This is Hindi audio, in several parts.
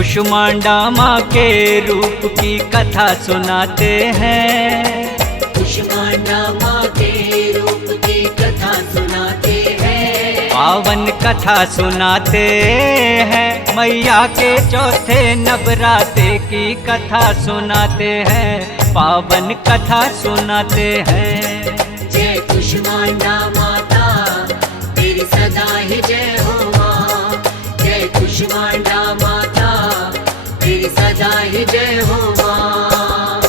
कुष्मांडा माँ के रूप की कथा सुनाते हैं। कुष्मांडा माँ के रूप की कथा सुनाते हैं। पावन कथा सुनाते हैं, मैया के चौथे नवरात्रे की कथा सुनाते हैं, पावन कथा सुनाते हैं। जय कुष्मांडा माता तेरी सदा ही जय हो माँ। जय कुष्मांडा माता तेरी सदा ही जय हो माँ।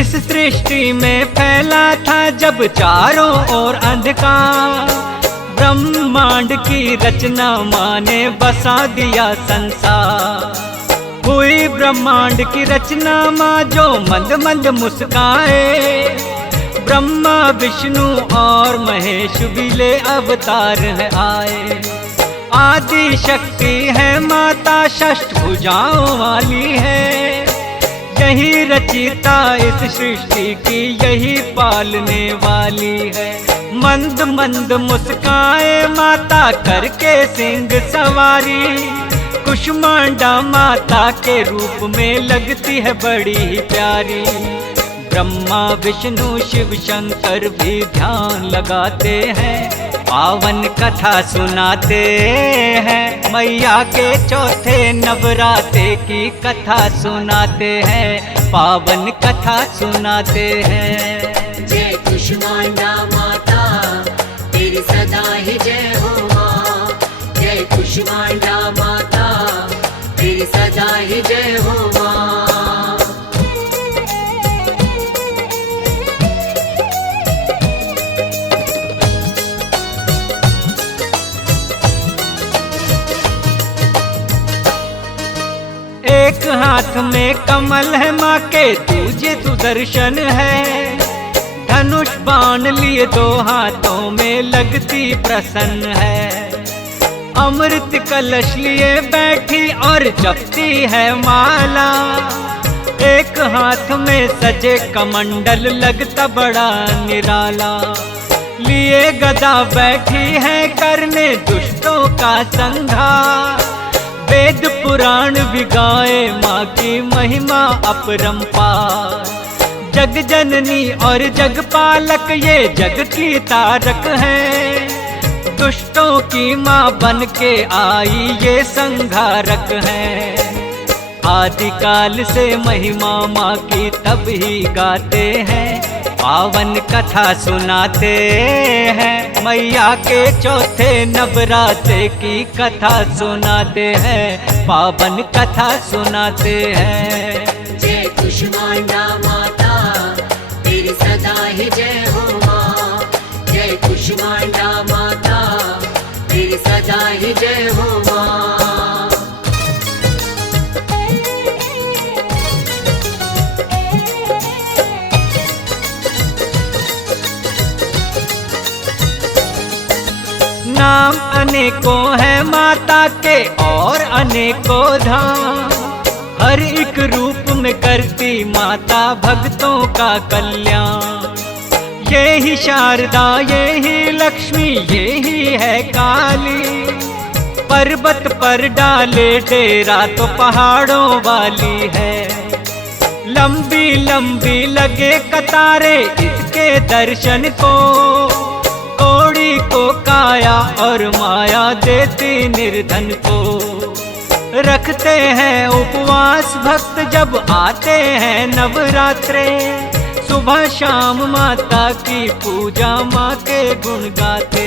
इस सृष्टि में फैला था जब चारों ओर अंधकार, ब्रह्मांड की रचना माँ ने बसा दिया संसार। हुई ब्रह्मांड की रचना माँ जो मंद मंद मुस्काए, ब्रह्मा विष्णु और महेश भी ले अवतार है आए। आदि शक्ति है माता, षष्ठ भुजाओं वाली है, यही रचिता इस सृष्टि की, यही पालने वाली है। मंद मंद मुस्काए माता करके सिंह सवारी, कुष्मांडा माता के रूप में लगती है बड़ी ही प्यारी। ब्रह्मा विष्णु शिव शंकर भी ध्यान लगाते हैं, पावन कथा सुनाते हैं, मैया के चौथे नवरात्रे की कथा सुनाते हैं, पावन कथा सुनाते हैं। जय कुष्मांडा माता तेरी सदा ही जय हो माँ। जय कुष्मांडा माता तेरी सदा ही जय हो माँ। एक हाथ में कमल है माँ के, दूजे सुदर्शन है, धनुष बाण लिए दो हाथों में लगती प्रसन्न है। अमृत कलश लिए बैठी और जपती है माला, एक हाथ में सजे कमंडल लगता बड़ा निराला। लिए गदा बैठी है करने दुष्टों का संहार, वेद पुराण भी गाए माँ की महिमा अपरंपार। जग जननी और जग पालक ये जग की तारक है, दुष्टों की माँ बन के आई ये संहारक है। आदिकाल से महिमा माँ की तब ही गाते हैं, पावन कथा सुनाते हैं, मैया के चौथे नवरात्रे की कथा सुनाते हैं, पावन कथा सुनाते हैं। जय कुष्मांडा माता तेरी सदा ही जय हो माँ। जय कुष्मांडा माता तेरी सदा ही जय हो माँ। नाम अनेकों है माता के और अनेकों धाम, हर एक रूप में करती माता भक्तों का कल्याण। ये ही शारदा, ये ही लक्ष्मी, ये ही है काली, पर्वत पर डाले डेरा तो पहाड़ों वाली है। लंबी लंबी लगे कतारे इसके दर्शन को, कौड़ी को काया और माया देती निर्धन को। रखते हैं उपवास भक्त जब आते हैं नवरात्रे, सुबह शाम माता की पूजा माँ के गुण गाते।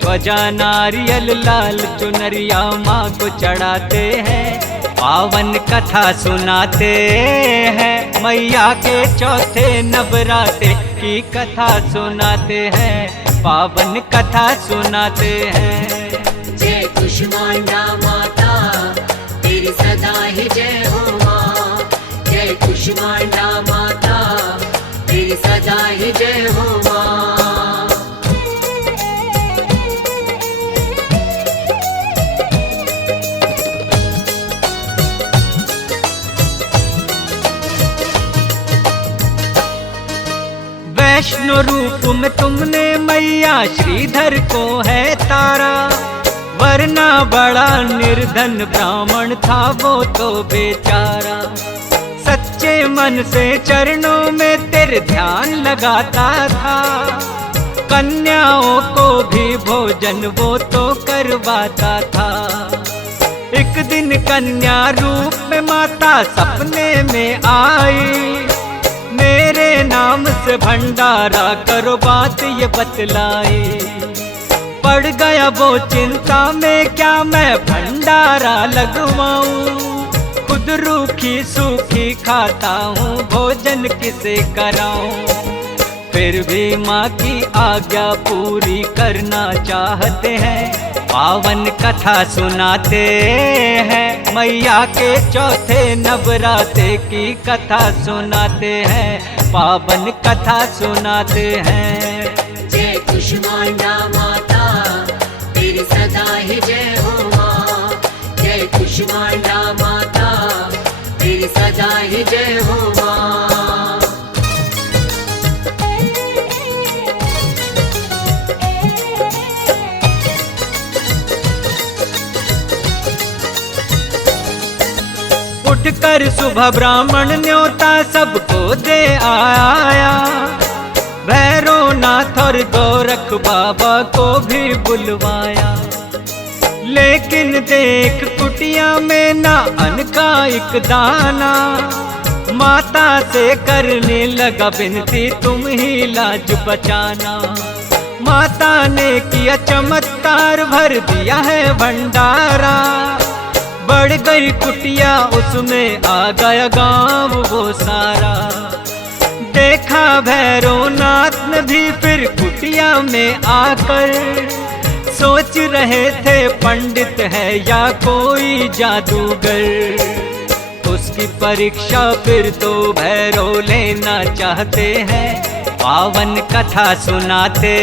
ध्वजा नारियल लाल चुनरिया माँ को चढ़ाते हैं, पावन कथा सुनाते हैं, मैया के चौथे नवरात्रे की कथा सुनाते हैं, पावन कथा सुनाते हैं। जय कुष्मांडा माता तेरी सदा ही जय हो माँ। जय कुष्मांडा माता तेरी सदा ही जय हो माँ। वैष्णो रूप में तुमने मैया श्रीधर को है तारा, वरना बड़ा निर्धन ब्राह्मण था वो तो बेचारा। सच्चे मन से चरणों में तेरे ध्यान लगाता था, कन्याओं को भी भोजन वो तो करवाता था। एक दिन कन्या रूप में माता सपने में आई, मेरे नाम से भंडारा करो बात ये बतलाई। पड़ गया वो चिंता में, क्या मैं भंडारा लगवाऊं, खुद रूखी सूखी खाता हूँ भोजन किसे कराऊं। फिर भी माँ की आज्ञा पूरी करना चाहते हैं, पावन कथा सुनाते हैं, मैया के चौथे नवरात्रे की कथा सुनाते हैं, पावन कथा सुनाते हैं। जय कुष्मांडा माता तेरी सदा ही जय हो माँ, जय कुष्मांडा माता तेरी सदा ही जय हो माँ। उठकर सुबह ब्राह्मण न्योता सबको दे आया, भैरवनाथ और गोरख बाबा को भी बुलवाया। लेकिन देख कुटिया में ना अन्न का एक दाना, माता से करने लगा विनती तुम ही लाज बचाना। माता ने किया चमत्कार, भर दिया है भंडारा, बढ़ गई कुटिया उसमें आ गया गांव वो सारा। देखा भैरवनाथ ने भी फिर कुटिया में आकर, सोच रहे थे पंडित है या कोई जादूगर। उसकी परीक्षा फिर तो भैरव लेना चाहते हैं, पावन कथा सुनाते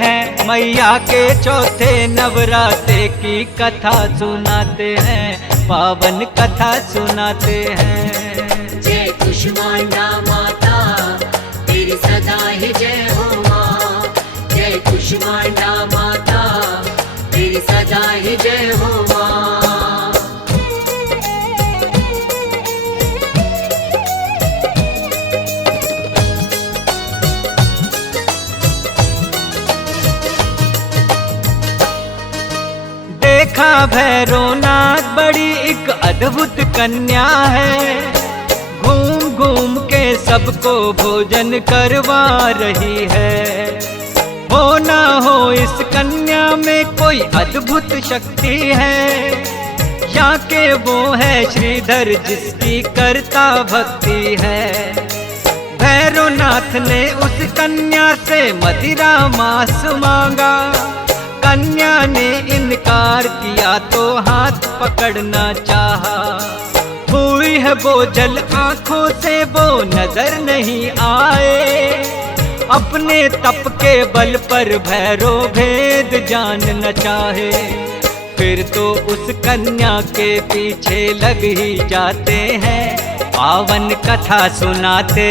हैं, मैया के चौथे नवरात्रे की कथा सुनाते हैं, पावन कथा सुनाते हैं। जय कुष्मांडा माता तेरी सदा ही जय हो माँ, जय कुष्मांडा माता तेरी सदा ही जय हो माँ। देखा भैरवनाथ बड़ी एक अद्भुत कन्या है, घूम घूम के सबको भोजन करवा रही है। हो ना हो इस कन्या में कोई अद्भुत शक्ति है, या के वो है श्रीधर जिसकी करता भक्ति है। भैरवनाथ ने उस कन्या से मदिरा मांस मांगा, कन्या ने इनकार किया तो हाथ पकड़ना चाहा। हुई है बोझल आंखों से वो नजर नहीं आए, अपने तप के बल पर भैरव भेद जान न चाहे। फिर तो उस कन्या के पीछे लग ही जाते हैं, पावन कथा सुनाते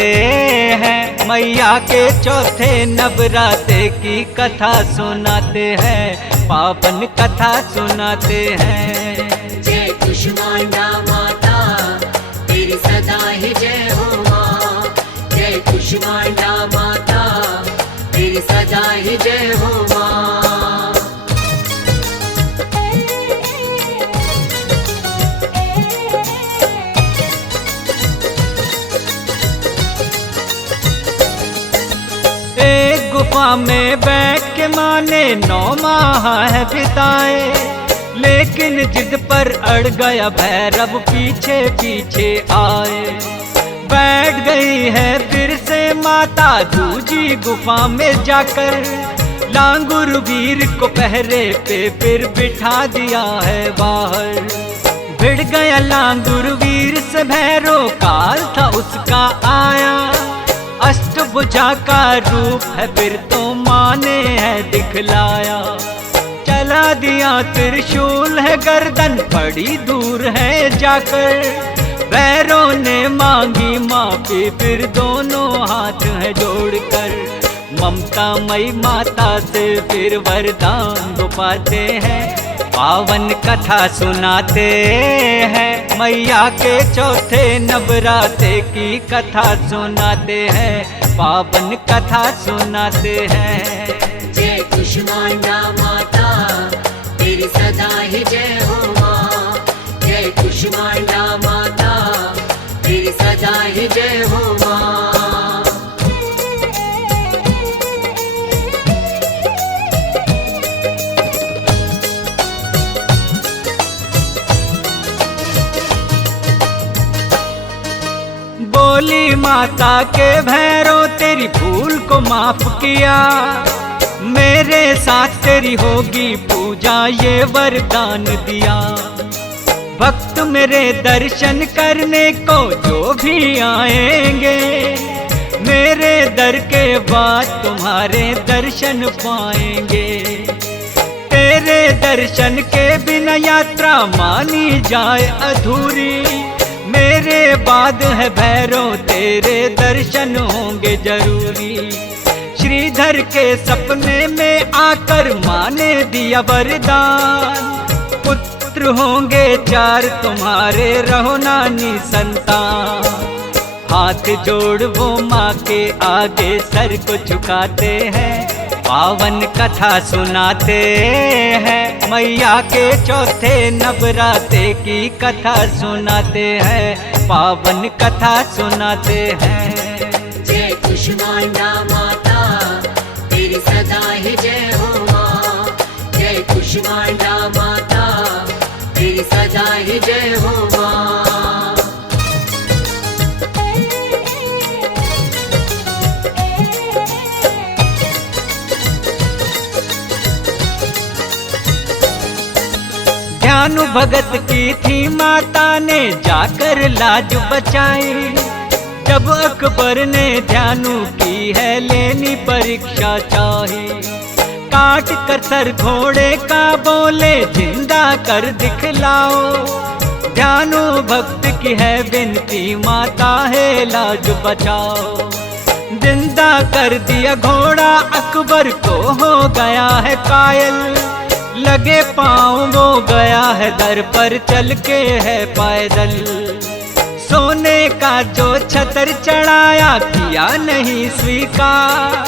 हैं, मैया के चौथे नवरात्रे की कथा सुनाते हैं, पावन कथा सुनाते हैं। जय कुष्मांडा माता तेरी सदा ही जय हो माँ, जय कुष्मांडा माता तेरी सदा ही जय हो माँ। एक गुफा में बैठ के माँ ने 9 माह है बिताए, लेकिन जिद पर अड़ गया भैरव पीछे पीछे आए। बैठ गई है फिर से माता जूझी गुफा में जाकर, लांगुर वीर को पहरे पे फिर बिठा दिया है बाहर। भिड़ गया लांगुर वीर से भैरव काल था उसका आया, अष्टभुजा का रूप है फिर तो माँ ने है दिखलाया। चला दिया त्रिशूल है गर्दन पड़ी दूर है जाकर, भैरव ने मांगी माफी फिर दोनों हाथ है जोड़कर। ममता मई माता से फिर वरदान वो पाते हैं। पावन कथा सुनाते हैं, मैया के चौथे नवरात्रे की कथा सुनाते हैं, पावन कथा सुनाते हैं। जय कुष्मांडा माता तेरी सदा ही जय हो माँ। जय कुष्मांडा माता तेरी सदा ही जय हो माँ। बोली माता के भैरव तेरी भूल को माफ किया, मेरे साथ तेरी होगी पूजा ये वरदान दिया। भक्त मेरे दर्शन करने को जो भी आएंगे, मेरे दर के बाद तुम्हारे दर्शन पाएंगे। तेरे दर्शन के बिना यात्रा मानी जाए अधूरी, मेरे बाद है भैरव तेरे दर्शन होंगे जरूरी। श्रीधर के सपने में आकर माँ ने दिया वरदान, पुत्र होंगे 4 तुम्हारे रहो नानी संतान। हाथ जोड़ वो माँ के आगे सर को झुकाते हैं, पावन कथा सुनाते हैं, मैया के चौथे नवरात्रे की कथा सुनाते हैं, पावन कथा सुनाते हैं। जय कुष्मांडा माता तेरी सदा ही जय हो माँ। जय कुष्मांडा माता तेरी सदा ही जय हो माँ। ज्ञान भगत की थी माता ने जाकर लाज बचाई, जब अकबर ने ध्यानु की है लेनी परीक्षा चाही। काट कर सर घोड़े का बोले जिंदा कर दिखलाओ, ध्यानु भक्त की है विनती माता है लाज बचाओ। जिंदा कर दिया घोड़ा अकबर को हो गया है कायल, लगे पाँव वो गया है दर पर चल के है पैदल। सोने का जो छतर चढ़ाया किया नहीं स्वीकार,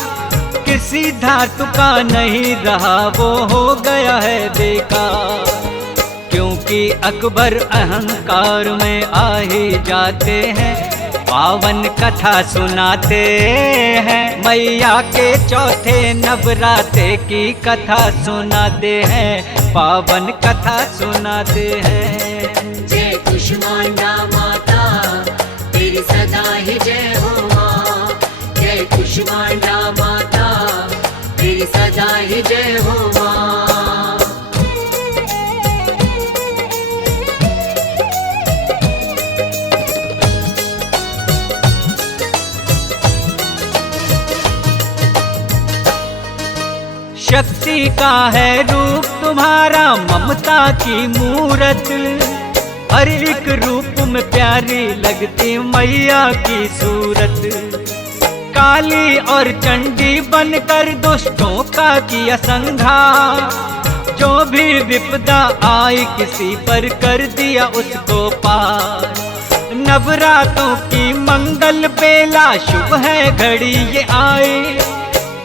किसी धातु का नहीं रहा वो हो गया है बेकार। क्योंकि अकबर अहंकार में आ ही जाते हैं, पावन कथा सुनाते हैं, मैया के चौथे नवरात्रे की कथा सुनाते हैं, पावन कथा सुनाते हैं। जय कुष्मांडा माता तेरी सदा ही जय हो माँ। जय कुष्मांडा माता तेरी सदा ही जय हो माँ। शक्ति का है रूप तुम्हारा ममता की मूरत, हर एक रूप में प्यारी लगती मैया की सूरत। काली और चंडी बनकर दुष्टों का किया संहार, जो भी विपदा आई किसी पर कर दिया उसको पार। नवरात्रों की मंगल बेला शुभ है घड़ी ये आई,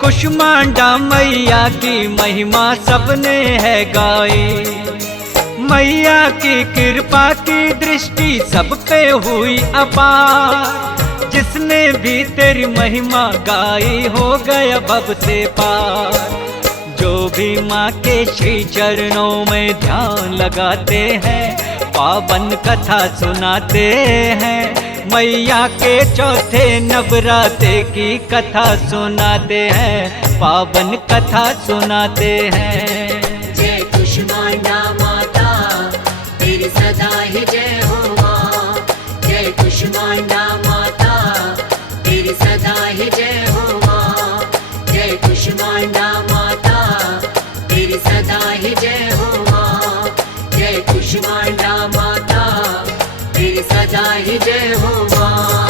कुष्मांडा मैया की महिमा सबने है गाई। मैया की कृपा की दृष्टि सब पे हुई अपार, जिसने भी तेरी महिमा गाई हो गया भव से पार। जो भी माँ के श्री चरणों में ध्यान लगाते हैं, पावन कथा सुनाते हैं, मैया के चौथे नवरात्रे की कथा सुनाते हैं, पावन कथा सुनाते हैं। जय कुष्मांडा माता तेरी सदा ही जय हो माँ। जय कुष्मांडा माता तेरी सदा ही जय हो माँ। जय कुष्मांडा माता तेरी सदा ही जय हो माँ। जय कुष्मांडा माता तेरी सदा ही जय हो माँ।